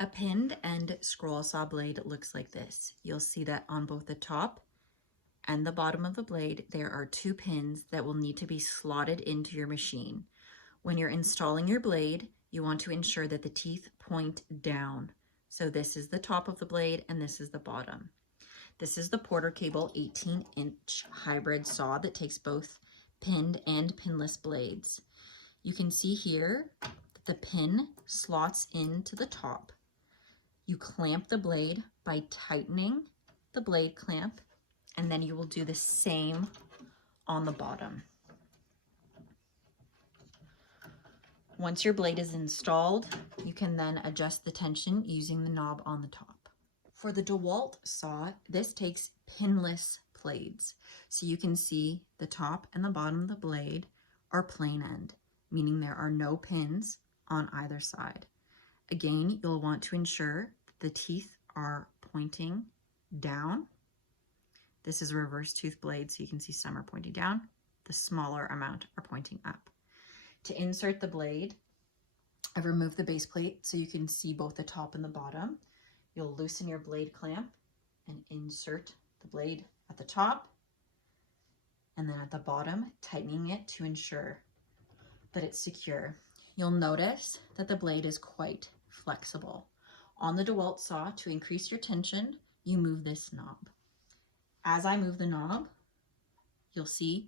A pinned end scroll saw blade looks like this. You'll see that on both the top and the bottom of the blade, there are 2 pins that will need to be slotted into your machine. When you're installing your blade, you want to ensure that the teeth point down. So this is the top of the blade and this is the bottom. This is the Porter Cable 18-inch hybrid saw that takes both pinned and pinless blades. You can see here that the pin slots into the top. You clamp the blade by tightening the blade clamp, and then you will do the same on the bottom. Once your blade is installed, you can then adjust the tension using the knob on the top. For the DeWalt saw, this takes pinless blades. So you can see the top and the bottom of the blade are plain end, meaning there are no pins on either side. Again, you'll want to ensure that the teeth are pointing down. This is a reverse tooth blade, so you can see some are pointing down. The smaller amount are pointing up. To insert the blade, I've removed the base plate so you can see both the top and the bottom. You'll loosen your blade clamp and insert the blade at the top, and then at the bottom, tightening it to ensure that it's secure. You'll notice that the blade is quite flexible. On the DeWalt saw, to increase your tension, you move this knob. As I move the knob, you'll see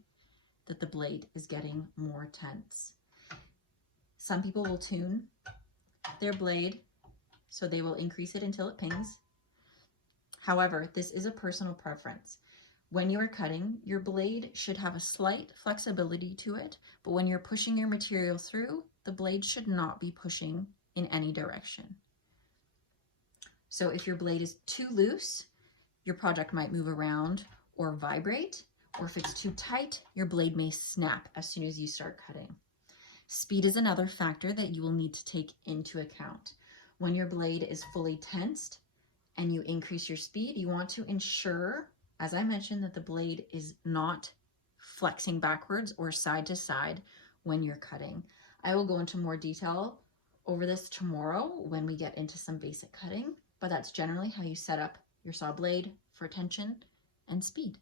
that the blade is getting more tense. Some people will tune their blade so they will increase it until it pings. However, this is a personal preference. When you are cutting, your blade should have a slight flexibility to it, but when you're pushing your material through, the blade should not be pushing in any direction. So if your blade is too loose, your project might move around or vibrate, or if it's too tight, your blade may snap as soon as you start cutting. Speed is another factor that you will need to take into account. When your blade is fully tensed and you increase your speed, you want to ensure, as I mentioned, that the blade is not flexing backwards or side to side when you're cutting. I will go into more detail over this tomorrow when we get into some basic cutting, but that's generally how you set up your saw blade for tension and speed.